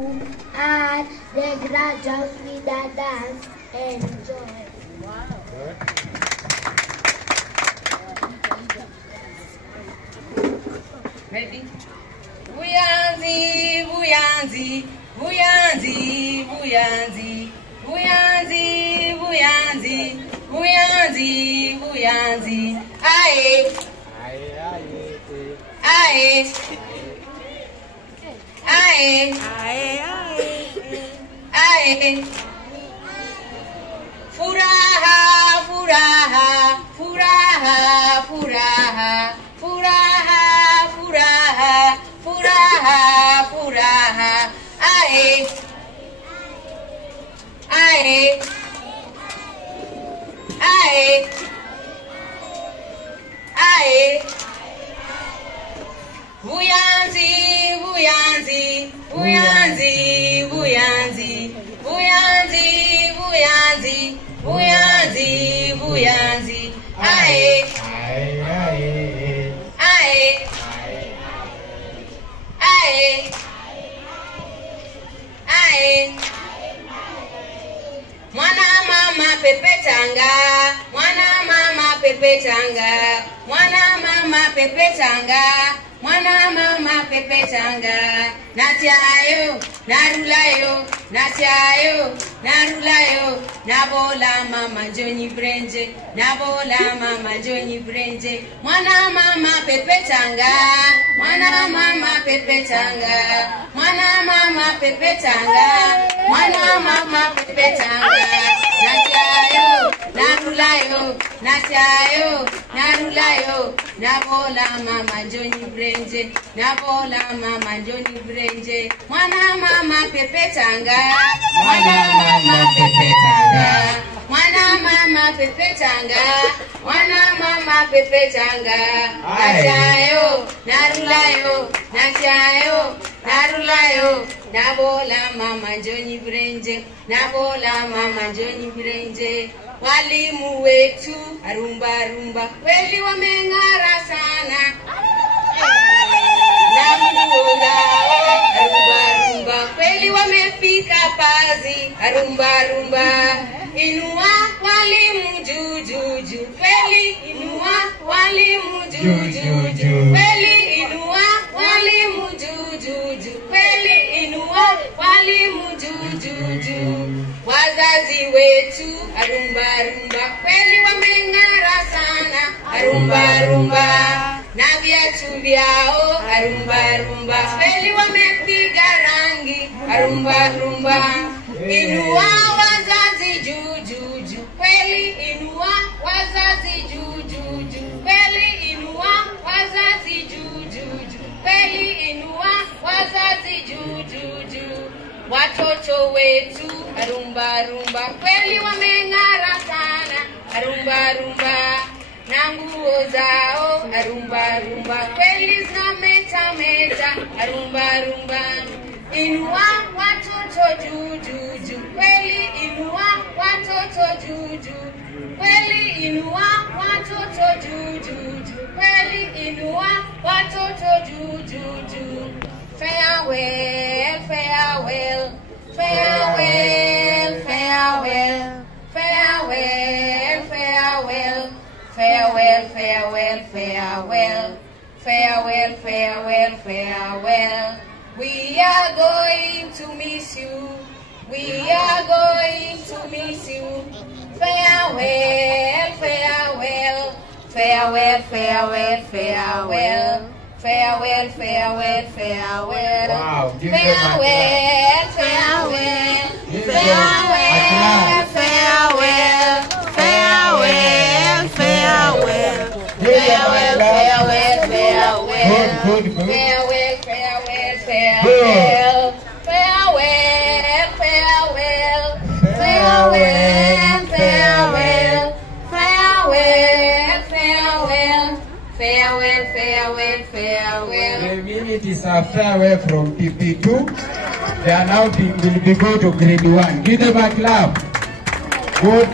And the graduates with a dance enjoy. Wow. Ready? Buyanzi, buyanzi, buyanzi, buyanzi, buyanzi, buyanzi, buyanzi, buyanzi. Aye. Aye, aye. Aye. Aye. Furaha, furaha, furaha, furaha, furaha, furaha, furaha, furaha. Aye. Aye. Aye. Aye. Buyanzi, buyanzi, buyanzi, buyanzi, buyanzi, buyanzi, buyanzi, buyanzi. Aye. Aye. Aye. Aye. Aye. Mwana mama pepe tanga, mwana mama pepe tanga, mwana mama pepe tanga, mwana mama pepe tanga. Natiayo, narulayo, natiayo, narulayo, nabola mama Johnny Brenje, nabola mama Johnny Brenje. Mwana mama pepe tanga, mwana mama pepe tanga, mwana mama pepe tanga, mwana mama pepe tanga. Natiayo, narulayo, natiayo, narulayo, nabola mama Johnny Brenje, nabola mama Johnny Brenje. Mwana mama pepe tanga, mwana mama pepe tanga, mwana mama pepe tanga, mwana mama pepe tanga. Natiayo, narulayo, natiayo, narulayo, nabola mama Johnny Brenje, nabola mama Johnny Brenje. Walimu wetu arumba rumba kweli wameng'ara sana. Na nguo zao arumba rumba kweli wamefika pazi. Arumba rumba inua walimu juu juu juu kweli inua walimu juu juu juu kweli inua walimu juu juu juu kweli inua walimu juu juu juu. Wazazi wetu arumba rumba kweli wameng'ara sana. Arumba rumba na viatu vyao arumba rumba kweli wamepiga rangi. Arumba rumba inua wazazi juu juu juu kweli inua wazazi juu juu juu kweli inua wazazi juu juu juu kweli inua wazazi juu juu juu. Watoto wetu arumba rumba kweli wameng'ara sana. Arumba rumba na nguo zao arumba rumba kweli zinameta meta. Arumba rumba inua watoto juu juu juu kweli inua watoto juu juu kweli inua watoto juu juu juu kweli inua watoto juu juu juu. Farewell, farewell, farewell, farewell, farewell, farewell, farewell, farewell, farewell, farewell, farewell, farewell. We are going to miss you. We are going to miss you. Farewell, farewell, farewell, farewell, farewell. Farewell, farewell, farewell. Wow, give them farewell, farewell, farewell, farewell, farewell, farewell, farewell, farewell, farewell, Good. farewell, farewell, farewell, farewell, farewell, farewell, farewell, farewell, farewell. Farewell, farewell, farewell. The minute is a farewell from PP2. They are now will be go to grade 1. Give them a clap. Good.